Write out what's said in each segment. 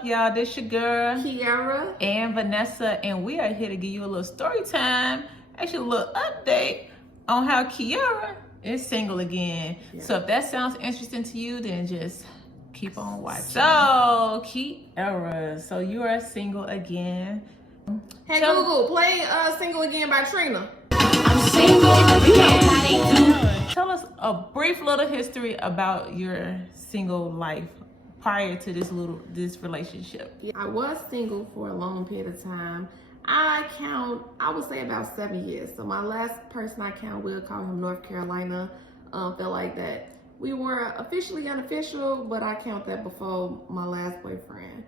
up, y'all? This your girl, Kiara and Vanessa, and we are here to give you a little story time, actually a little update on how Kiara is single again. Yeah. So if that sounds interesting to you, then just keep on watching. So, Kiara, so you are single again. Hey Google, play Single Again by Trina. I'm single again. Tell us a brief little history about your single life prior to this relationship. Yeah, I was single for a long period of time. I would say about 7 years. So my last person I count, we'll call him North Carolina. Felt like that we were officially unofficial, but I count that before my last boyfriend.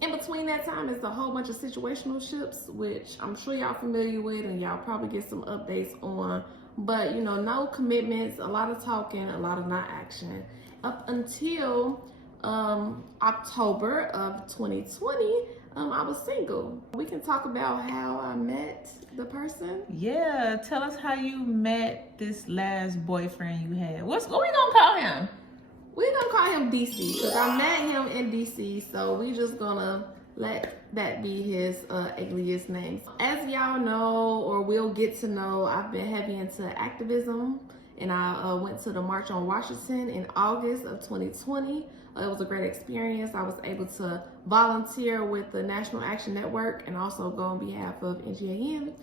In between that time is a whole bunch of situationships, which I'm sure y'all familiar with and y'all probably get some updates on. But, you know, no commitments, a lot of talking, a lot of not action. Up until October of 2020, I was single. We can talk about how I met the person. Yeah, tell us how you met this last boyfriend you had. What we gonna call him? We're gonna call him DC because I met him in DC, so we just gonna let that be his alias name. As y'all know, or will get to know, I've been heavy into activism, and I went to the March on Washington in August of 2020. It was a great experience. I was able to volunteer with the National Action Network and also go on behalf of NGAN.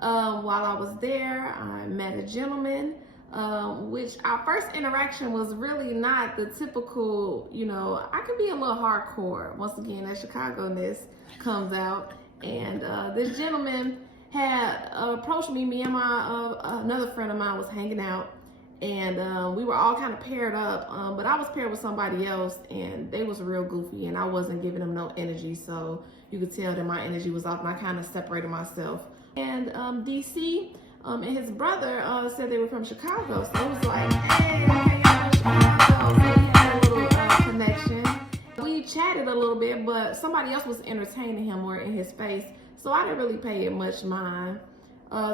While I was there, I met a gentleman, which our first interaction was really not the typical, you know, I can be a little hardcore. Once again, that Chicago-ness comes out. And this gentleman had approached me and my another friend of mine was hanging out. And we were all kind of paired up, but I was paired with somebody else, and they was real goofy, and I wasn't giving them no energy, so you could tell that my energy was off, and I kind of separated myself. And DC and his brother said they were from Chicago, so it was like, hey, okay, y'all, Chicago. So we had a little connection. We chatted a little bit, but somebody else was entertaining him more in his face, so I didn't really pay it much mind.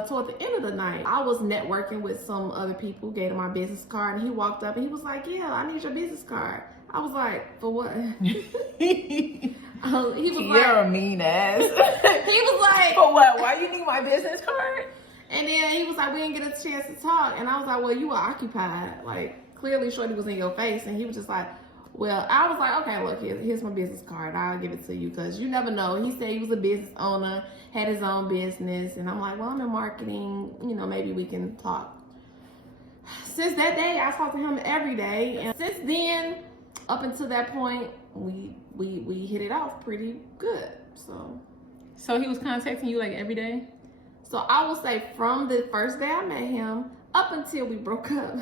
Toward the end of the night, I was networking with some other people, gave him my business card, and he walked up and he was like, yeah, I need your business card. I was like, for what? He was You're a mean ass. he was like, For what? Why you need my business card? and then he was like, we didn't get a chance to talk. And I was like, well, you were occupied. Like, clearly Shorty was in your face. And he was just like, well, I was like, okay, look, here's my business card. I'll give it to you because you never know. He said he was a business owner, had his own business. And I'm like, well, I'm in marketing. You know, maybe we can talk. Since that day, I talked to him every day. And since then, up until that point, we hit it off pretty good. So he was contacting you like every day? So I will say from the first day I met him up until we broke up,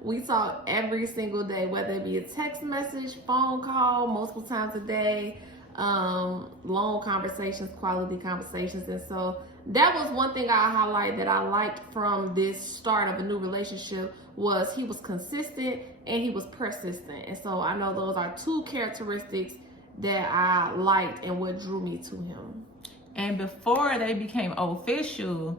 we talked every single day, whether it be a text message, phone call, multiple times a day, long conversations, quality conversations. And so that was one thing I highlight that I liked from this start of a new relationship was he was consistent and he was persistent. And so I know those are two characteristics that I liked and what drew me to him. And before they became official,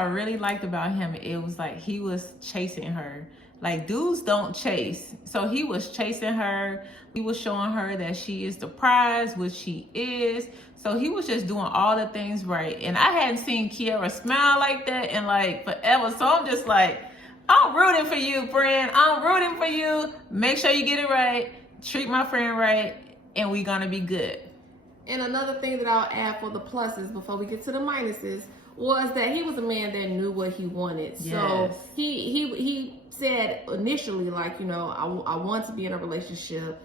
I really liked about him, it was like he was chasing her. Like, dudes don't chase. So he was chasing her. He was showing her that she is the prize, which she is. So he was just doing all the things right. And I hadn't seen Kiara smile like that in like forever. So I'm just like, I'm rooting for you, friend. I'm rooting for you. Make sure you get it right. Treat my friend right. And we gonna be good. And another thing that I'll add for the pluses before we get to the minuses was that he was a man that knew what he wanted. Yes. So he said initially, like, you know, I want to be in a relationship.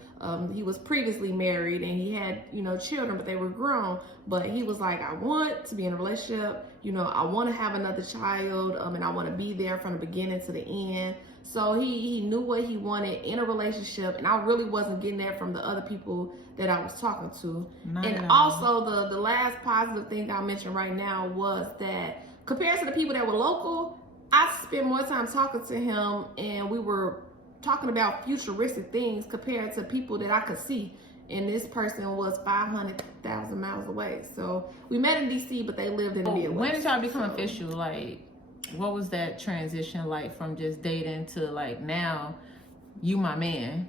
He was previously married and he had, you know, children, but they were grown. But he was like, I want to be in a relationship. You know, I want to have another child, and I want to be there from the beginning to the end. So he knew what he wanted in a relationship, and I really wasn't getting that from the other people that I was talking to. Also, the last positive thing I'll mention right now was that compared to the people that were local, I spent more time talking to him, and we were talking about futuristic things compared to people that I could see. And this person was 500,000 miles away. So we met in DC, but they lived in the Midwest. When did y'all become official? Like, what was that transition like from just dating to like now you my man?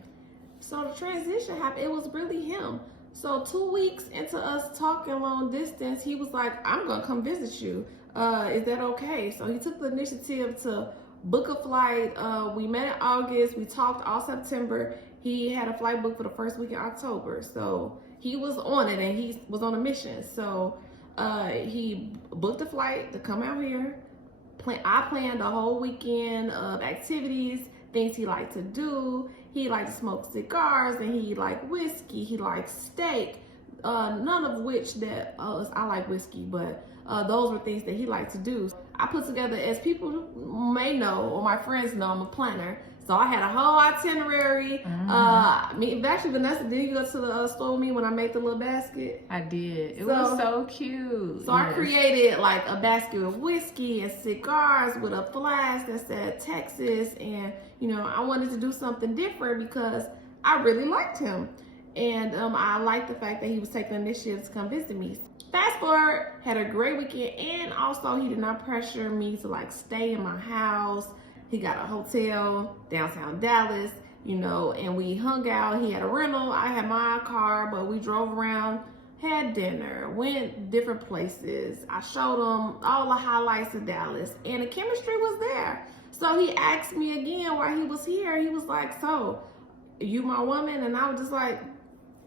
So the transition happened. It was really him. So 2 weeks into us talking long distance, he was like, I'm gonna come visit you. Is that okay? So he took the initiative to book a flight. We met in August. We talked all September. He had a flight booked for the first week in October. So he was on it and he was on a mission. So he booked a flight to come out here. I planned a whole weekend of activities, things he liked to do. He liked to smoke cigars and he liked whiskey. He liked steak. None of which that I like whiskey, but those were things that he liked to do. I put together, as people may know or my friends know, I'm a planner. So I had a whole itinerary. Actually, Vanessa, did you go to the store with me when I made the little basket? I did. It was so cute. So I created like a basket of whiskey and cigars with a flask that said Texas. And, you know, I wanted to do something different because I really liked him. And I liked the fact that he was taking the initiative to come visit me. Fast forward, had a great weekend. And also he did not pressure me to like stay in my house. He got a hotel downtown Dallas, you know, and we hung out. He had a rental. I had my car, but we drove around, had dinner, went different places. I showed him all the highlights of Dallas, and the chemistry was there. So he asked me again while he was here. He was like, so, you my woman? And I was just like,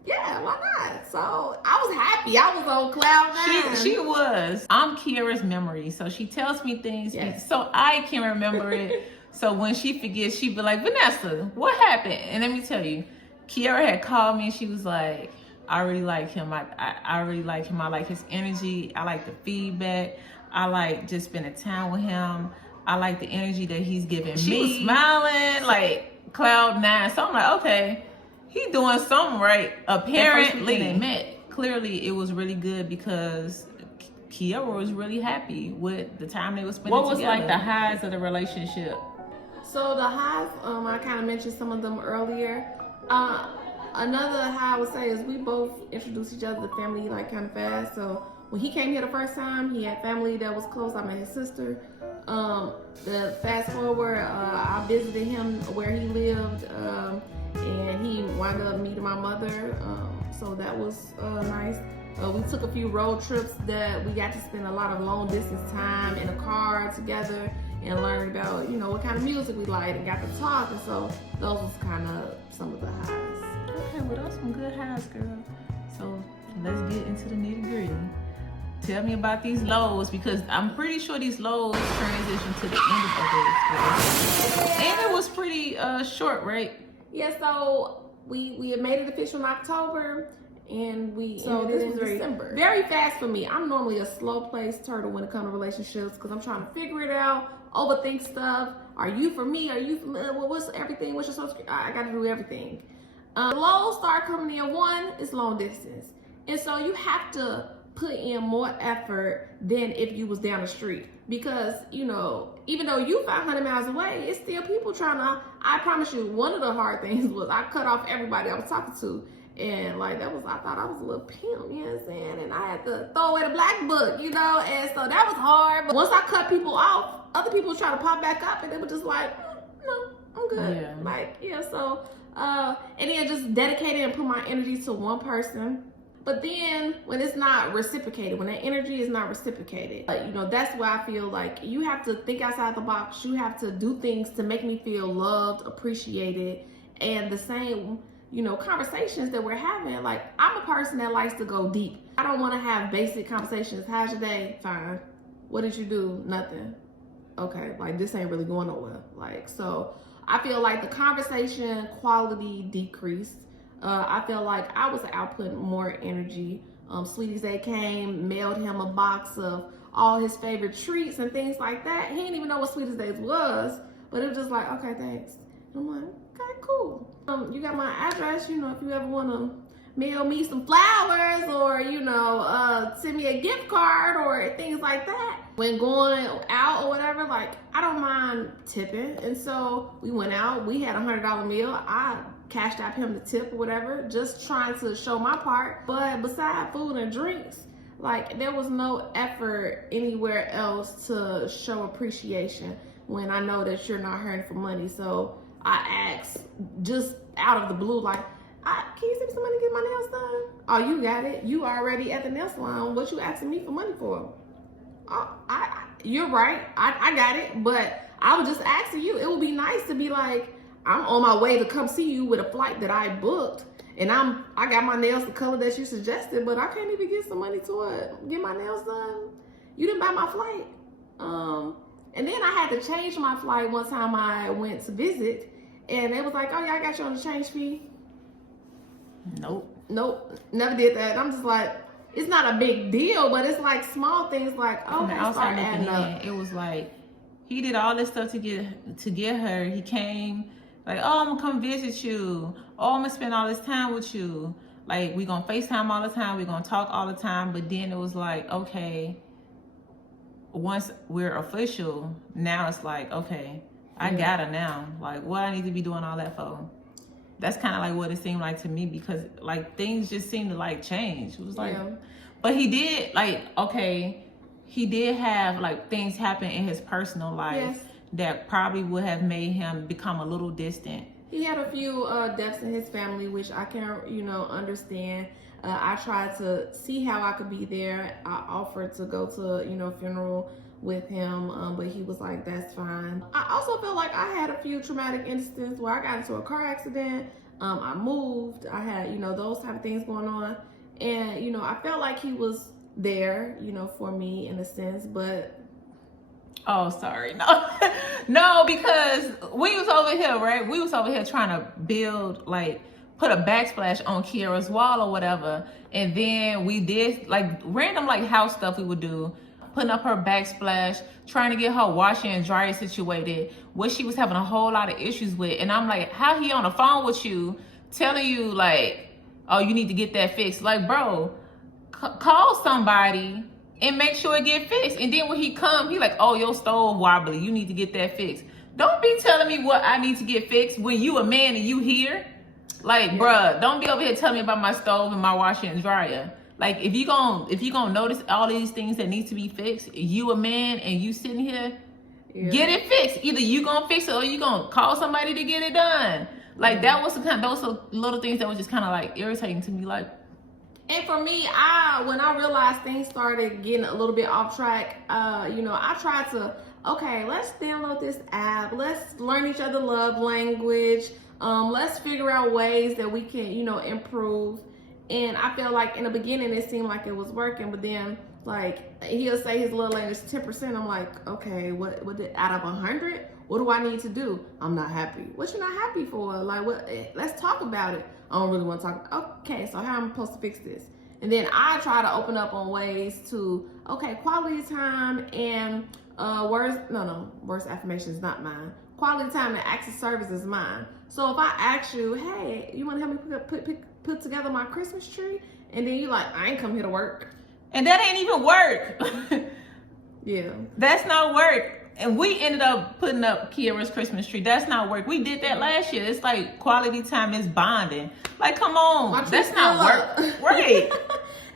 yeah, why not? So I was happy. I was on cloud nine. She was. I'm Kiara's memory, so she tells me things so I can remember it. So when she forgets, she be like, Vanessa, what happened? And let me tell you, Kiara had called me and she was like, I really like him. I really like him. I like his energy. I like the feedback. I like just spending time with him. I like the energy that he's giving me. She was smiling like cloud nine. So I'm like, okay, he doing something right. Apparently, they met. Clearly, it was really good because Kiara was really happy with the time they were spending together. What was like the highs of the relationship? So the highs, I kind of mentioned some of them earlier. Another high I would say is we both introduced each other to family like kind of fast. So when he came here the first time, he had family that was close. I met his sister. The fast forward, I visited him where he lived, and he wound up meeting my mother. So that was nice. We took a few road trips that we got to spend a lot of long distance time in a car together and learned about, you know, what kind of music we liked and got to talk. And so those was kind of some of the highs. Okay, well, those some good highs, girl. So let's get into the nitty gritty. Tell me about these lows, because I'm pretty sure these lows transition to the end of the experience. And it was pretty short, right? Yeah, so we had made it official in October, and this was December. Very fast for me. I'm normally a slow-paced turtle when it comes to relationships because I'm trying to figure it out, overthink stuff. Are you for me? Are you for me? Well, what's everything? What's your social? I got to do everything. Lows start coming in. One is long distance, and so you have to put in more effort than if you was down the street, because, you know, even though you 500 miles away, it's still people trying to. I promise you, one of the hard things was I cut off everybody I was talking to. And like I thought I was a little pimp, you know what I'm saying? And I had to throw away the black book, you know? And so that was hard. But once I cut people off, other people were trying to pop back up and they were just like, no, I'm good. Yeah. Like, yeah, so, and then just dedicated and put my energy to one person. But then when it's not reciprocated, when that energy is not reciprocated, you know, that's why I feel like you have to think outside the box. You have to do things to make me feel loved, appreciated, and the same, you know, conversations that we're having. Like, I'm a person that likes to go deep. I don't want to have basic conversations. How's your day? Fine. What did you do? Nothing. Okay, like this ain't really going nowhere. Like, so I feel like the conversation quality decreased. I feel like I was outputting more energy. Sweeties Day came, mailed him a box of all his favorite treats and things like that. He didn't even know what Sweeties Days was, but it was just like, okay, thanks. And I'm like, okay, cool. You got my address, you know, if you ever want to mail me some flowers or, you know, send me a gift card or things like that. When going out or whatever, like, I don't mind tipping. And so we went out, we had $100 meal. I cashed out him the tip or whatever, just trying to show my part. But besides food and drinks, like, there was no effort anywhere else to show appreciation when I know that you're not hurting for money. So I asked just out of the blue, like, Can you send me some money to get my nails done? Oh, you got it. You already at the nail salon. What you asking me for money for? Oh, you're right. I got it. But I was just asking you. It would be nice to be like, I'm on my way to come see you with a flight that I booked. And I got my nails the color that you suggested, but I can't even get some money to get my nails done. You didn't buy my flight. And then I had to change my flight one time I went to visit. And it was like, oh yeah, I got you on the change fee. Nope, never did that. I'm just like, it's not a big deal, but it's like small things like, oh, From the outside looking in, it was like he did all this stuff to get her. He came like, oh, I'm gonna come visit you. Oh, I'm gonna spend all this time with you. Like, we gonna FaceTime all the time. We gonna talk all the time. But then it was like, okay, once we're official, now it's like, okay, I got her now. Like, what I need to be doing all that for? That's kind of like what it seemed like to me, because like things just seemed to like change. It was like, but he did like, okay, he did have like things happen in his personal life that probably would have made him become a little distant. He had a few deaths in his family, which I can't, understand. I tried to see how I could be there. I offered to go to, a funeral with him, but he was like, that's fine. I also felt like I had a few traumatic instances where I got into a car accident. I moved. I had, those type of things going on. And, I felt like he was there, for me in a sense, but. Oh, sorry. No, no, because we was over here, right? We was over here trying to build, like, put a backsplash on Kiara's wall or whatever. And then we did like random like house stuff we would do, putting up her backsplash, trying to get her washer and dryer situated, what she was having a whole lot of issues with. And I'm like, how he on the phone with you telling you like, oh, you need to get that fixed? Like, bro, call somebody and make sure it get fixed. And then when he come, he like, oh, your stove wobbly, you need to get that fixed. Don't be telling me what I need to get fixed when you a man and you here. Like, bruh, don't be over here telling me about my stove and my washer and dryer. Like, if you gonna notice all these things that need to be fixed, you a man and you sitting here, get it fixed. Either you gonna fix it or you gonna call somebody to get it done. Like, that was those are little things that was just kind of like irritating to me. Like, and for me, when I realized things started getting a little bit off track, I tried to, okay, let's download this app. Let's learn each other love language. Let's figure out ways that we can, improve. And I feel like in the beginning, it seemed like it was working, but then like he'll say his love language 10%. I'm like, okay, what out of 100? What do I need to do? I'm not happy. What you not happy for? Like, what? Let's talk about it. I don't really want to talk. Okay, so how am I supposed to fix this? And then I try to open up on ways to, okay, quality time and words affirmation is not mine. Quality time and acts of service is mine. So if I ask you, hey, you want to help me put together my Christmas tree? And then you like, I ain't come here to work. And that ain't even work. Yeah. That's not work. And we ended up putting up Kiara's Christmas tree. That's not work. We did that last year. It's like quality time is bonding. Like, come on. That's not work. Right.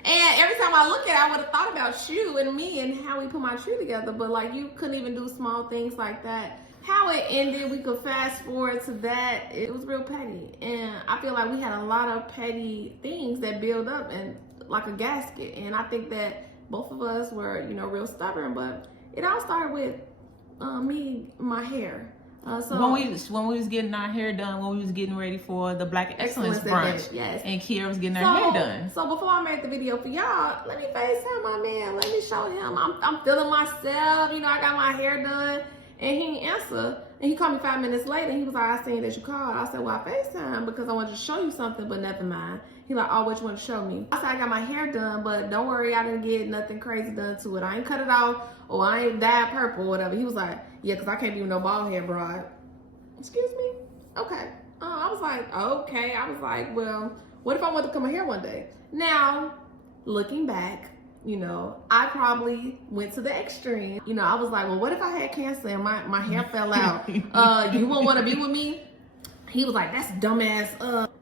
And every time I look at it, I would have thought about you and me and how we put my tree together. But like, you couldn't even do small things like that. How it ended, we could fast forward to that. It was real petty. And I feel like we had a lot of petty things that build up and like a gasket. And I think that both of us were, real stubborn. But it all started with my hair. So when we was getting our hair done, when we was getting ready for the Black Excellence brunch, yes, and Kiara was getting her hair done. So before I made the video for y'all, let me FaceTime my man. Let me show him I'm feeling myself. I got my hair done, and he didn't answer. And he called me 5 minutes later, and he was like, I seen that you called. I said, well, I FaceTime because I wanted to show you something, but never mind. He like, oh, what you want to show me? I said, I got my hair done, but don't worry, I didn't get nothing crazy done to it. I ain't cut it off, or I ain't dyed purple, or whatever. He was like, yeah, because I can't be with no bald head broad. Excuse me? Okay. I was like, okay. I was like, well, what if I want to come here one day? Now, looking back, I probably went to the extreme. I was like, well, what if I had cancer and my hair fell out? You won't want to be with me? He was like, that's dumbass.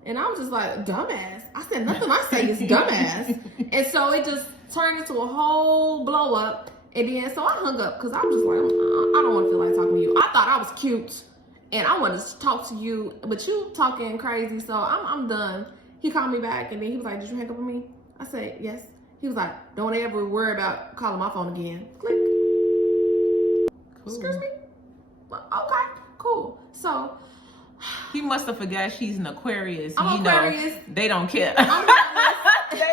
And I was just like, dumbass? I said, nothing I say is dumbass. And so it just turned into a whole blow up. And then, so I hung up because I was just like, I don't want to feel like talking to you. I thought I was cute. and I want to talk to you, but you talking crazy, so I'm done. He called me back, and then he was like, did you hang up on me? I said, yes. He was like, don't ever worry about calling my phone again. Click. Cool. Excuse me? Well, okay, cool. So, He must have forgot she's an Aquarius. I'm you Aquarius. know, they don't care. They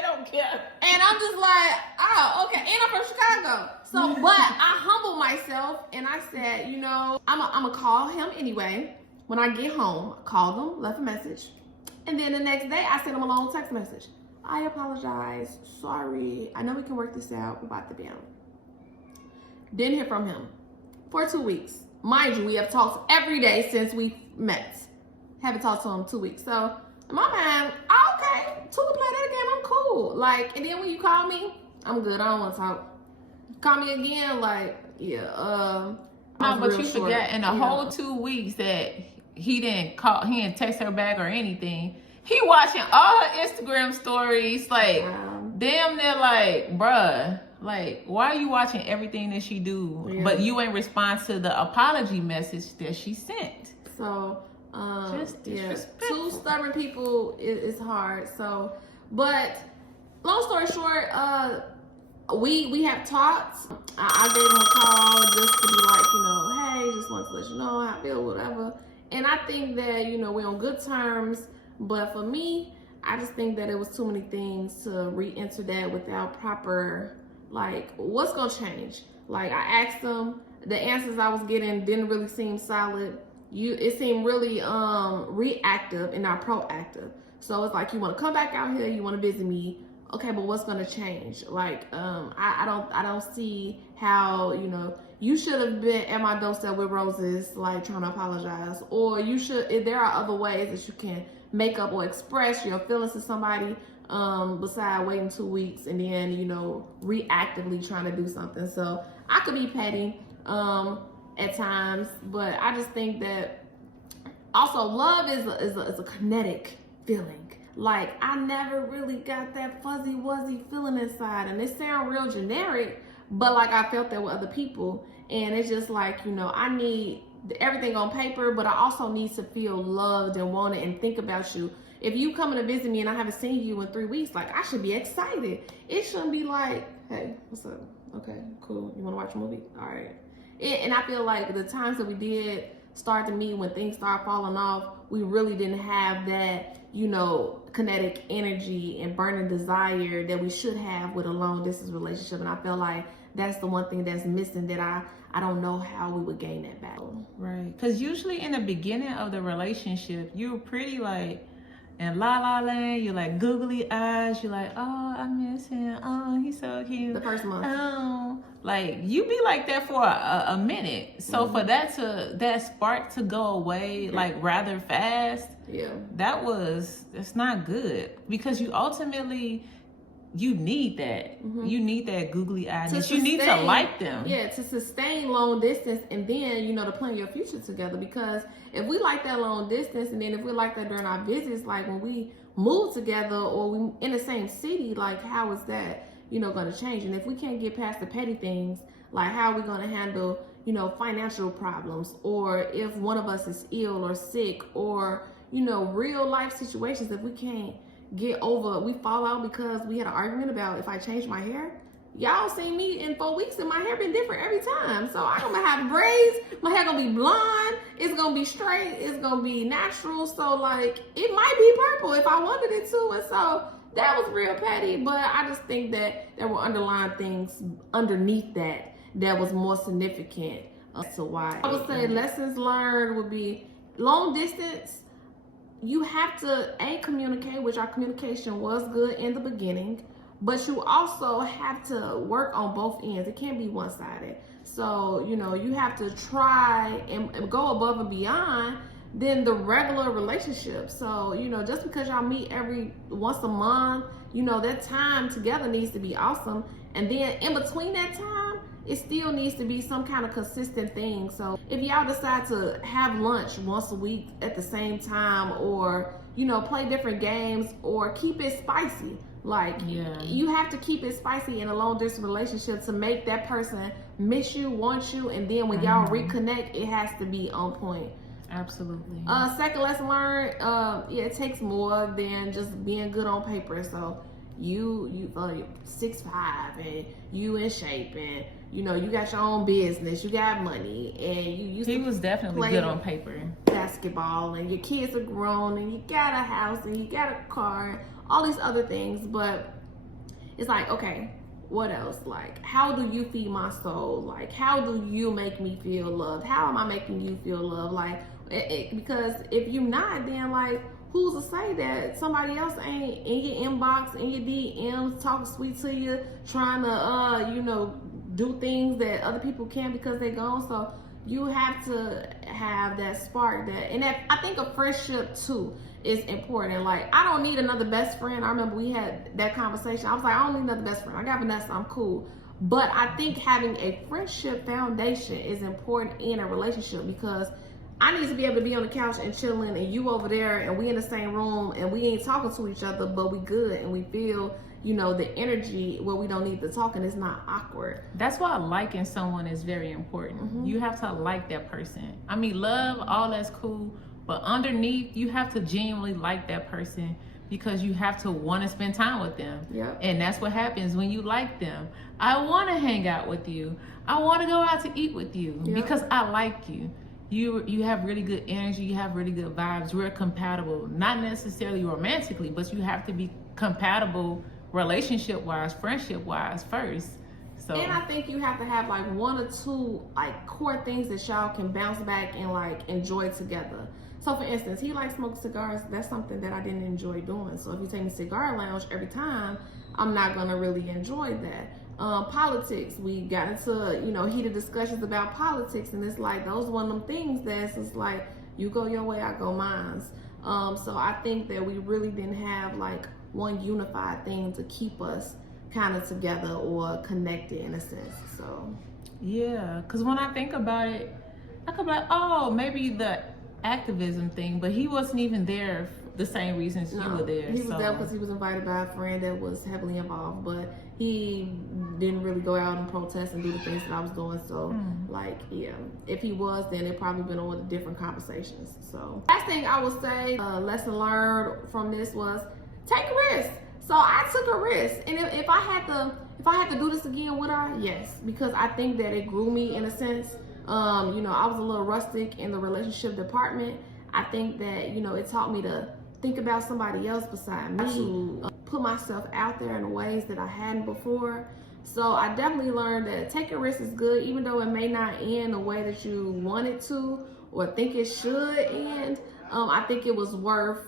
don't care. and I'm just like, oh, okay. And I'm from Chicago. So, but I humbled myself, and I said, you know, I'm going to call him anyway. When I get home, I called him, left a message. And then the next day, I sent him a long text message. I apologize. Sorry. I know we can work this out. We're about to be on. Didn't hear from him for 2 weeks. Mind you, we have talked every day since we met. Haven't talked to him 2 weeks. So, in my mind, oh, okay, two can play that game. I'm cool. Like, and then when you call me, I'm good. I don't want to talk. Call me again, like, yeah. No, but you forgot in the whole 2 weeks that he didn't call, he didn't text her back or anything. He watching all her Instagram stories, like, damn near like, bruh, like, why are you watching everything that she do? Yeah. But you ain't respond to the apology message that she sent. So, Just yeah, disrespectful. 2 stubborn people is hard. So, but long story short, we have talked. I gave him a call just to be like, you know, hey, just wanted to let you know how I feel, whatever. And I think that, you know, we're on good terms. But for me, I just think that it was too many things to re-enter that without proper, like, what's gonna change? Like, I asked him, the answers I was getting didn't really seem solid. It seemed really reactive and not proactive. So it's like, you want to come back out here, you want to visit me. Okay, but what's gonna change? Like, I don't see how, you know, you should have been at my doorstep with roses, like trying to apologize, or you should. If there are other ways that you can make up or express your feelings to somebody, beside waiting 2 weeks and then, you know, reactively trying to do something. So I could be petty at times, but I just think that also love is a kinetic feeling. Like, I never really got that fuzzy wuzzy feeling inside, and it sounds real generic, but like I felt that with other people. And it's just like, you know, I need everything on paper, but I also need to feel loved and wanted and think about you. If you coming to visit me and I haven't seen you in 3 weeks, like, I should be excited. It shouldn't be like, hey, what's up? Okay, cool. You want to watch a movie? All right. And I feel like the times that we did start to meet, when things start falling off, we really didn't have that, you know, kinetic energy and burning desire that we should have with a long distance relationship. And I feel like that's the one thing that's missing, that I don't know how we would gain that back. Right. Because usually in the beginning of the relationship, you're pretty like in la la land. You're like googly eyes. You're like, oh, I miss him. Oh, he's so cute. The first month. Oh, like you be like that for a minute. So for that spark to go away like rather fast, yeah, that's not good, because you ultimately, you need that. You need that googly eyedness. You need to like them. Yeah, to sustain long distance, and then, you know, to plan your future together. Because if we like that long distance, and then if we like that during our visits, like when we move together or we in the same city, like how is that, you know, going to change? And if we can't get past the petty things, like how are we going to handle, you know, financial problems, or if one of us is ill or sick, or, you know, real life situations, if we can't get over, we fall out because we had an argument about if I change my hair. Y'all seen me in 4 weeks and my hair been different every time. So I'm gonna have braids, my hair gonna be blonde, it's gonna be straight, it's gonna be natural. So like, it might be purple if I wanted it to. And so that was real petty, but I just think that there were underlying things underneath that was more significant as to why. I would say lessons learned would be long distance. You have to communicate, which our communication was good in the beginning, but you also have to work on both ends. It can't be one-sided. So, you know, you have to try and go above and beyond than the regular relationship. So, you know, just because y'all meet every once a month, you know, that time together needs to be awesome. And then in between that time, it still needs to be some kind of consistent thing. So if y'all decide to have lunch once a week at the same time, or, you know, play different games, or keep it spicy, like, you have to keep it spicy in a long distance relationship to make that person miss you, want you, and then when y'all reconnect, it has to be on point. Absolutely. Second lesson learned, yeah, it takes more than just being good on paper. So you 6'5" and you in shape, and you know you got your own business, you got money, and you used He to was definitely play good on paper. basketball, and your kids are grown, and you got a house, and you got a car, all these other things. But it's like, okay, what else? Like, how do you feed my soul? Like, how do you make me feel loved? How am I making you feel loved? Like, because if you're not, then like, who's to say that somebody else ain't in your inbox, in your DMs, talking sweet to you, trying to, do things that other people can't because they're gone. So you have to have that spark, and I think a friendship too is important. Like, I don't need another best friend. I remember we had that conversation. I was like, I don't need another best friend. I got Vanessa, I'm cool. But I think having a friendship foundation is important in a relationship, because I need to be able to be on the couch and chilling, and you over there, and we in the same room, and we ain't talking to each other, but we good, and we feel, the energy where we don't need to talk, and it's not awkward. That's why liking someone is very important. Mm-hmm. You have to like that person. I mean, love, all that's cool, but underneath, you have to genuinely like that person, because you have to want to spend time with them. Yep. And that's what happens when you like them. I want to hang out with you. I want to go out to eat with you, Yep. because I like you. You have really good energy. You have really good vibes. We're compatible, not necessarily romantically, but you have to be compatible relationship-wise, friendship-wise first. So, And I think you have to have like one or two like core things that y'all can bounce back and like enjoy together. So for instance, he likes smoking cigars. That's something that I didn't enjoy doing. So if you take me to cigar lounge every time, I'm not gonna really enjoy that. Politics, we got into heated discussions about politics, and it's like those one of them things that's just like, you go your way, I go mine. So I think that we really didn't have like one unified thing to keep us kind of together or connected in a sense. So yeah, because when I think about it, I could be like, oh, maybe the activism thing, but he wasn't even there for the same reasons you were there. He was there because he was invited by a friend that was heavily involved, but he didn't really go out and protest and do the things that I was doing. So if he was, then it probably been on different conversations. So last thing I would say, lesson learned from this was take a risk. So I took a risk, and if I had to do this again, would I? Yes, because I think that it grew me in a sense. I was a little rustic in the relationship department. I think that it taught me to think about somebody else beside me, to put myself out there in ways that I hadn't before. So I definitely learned that taking risks is good, even though it may not end the way that you want it to or think it should end. I think it was worth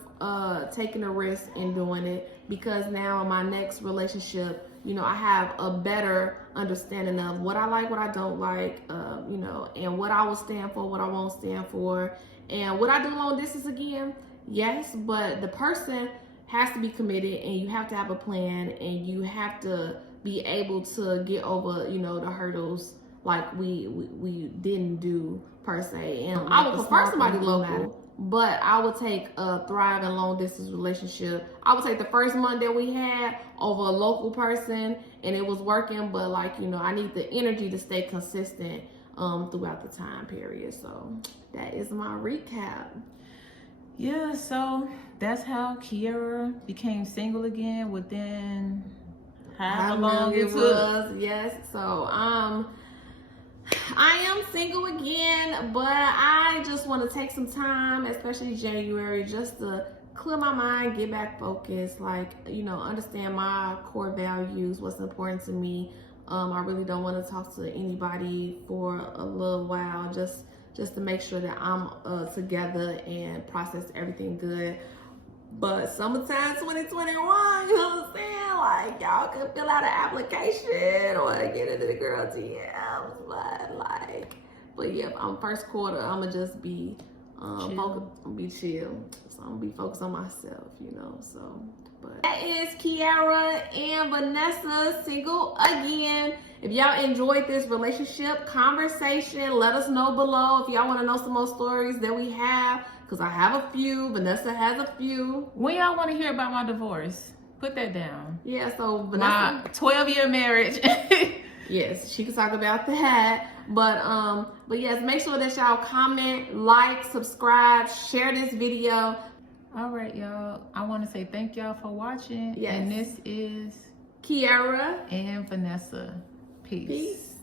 taking a risk in doing it, because now in my next relationship, I have a better understanding of what I like, what I don't like, and what I will stand for, what I won't stand for. And would I do long distance again? Yes, but the person has to be committed, and you have to have a plan, and you have to be able to get over, the hurdles like we didn't do per se. And I would prefer somebody local, but I would take a thriving long distance relationship. I would take the first month that we had over a local person, and it was working, but I need the energy to stay consistent throughout the time period. So that is my recap. Yeah, so that's how Kiera became single again within however long it took. Yes, so I am single again, but I just want to take some time, especially January, just to clear my mind, get back focused, understand my core values, what's important to me. I really don't want to talk to anybody for a little while, just to make sure that I'm together and process everything good. But summertime 2021, you know what I'm saying? Like, y'all can fill out an application or get into the girl DMs, but yeah, I'm first quarter, I'ma just be chill. So I'm gonna be focused on myself, so. But that is Kiera and Vanessa single again. If y'all enjoyed this relationship conversation, let us know below. If y'all want to know some more stories that we have, because I have a few, Vanessa has a few. When y'all want to hear about my divorce, put that down. Yeah, so Vanessa, My 12-year marriage. Yes, she can talk about that. But yes, make sure that y'all comment, like, subscribe, share this video. All right, y'all. I want to say thank y'all for watching. Yes. And this is Kiara. and Vanessa. Peace. Peace.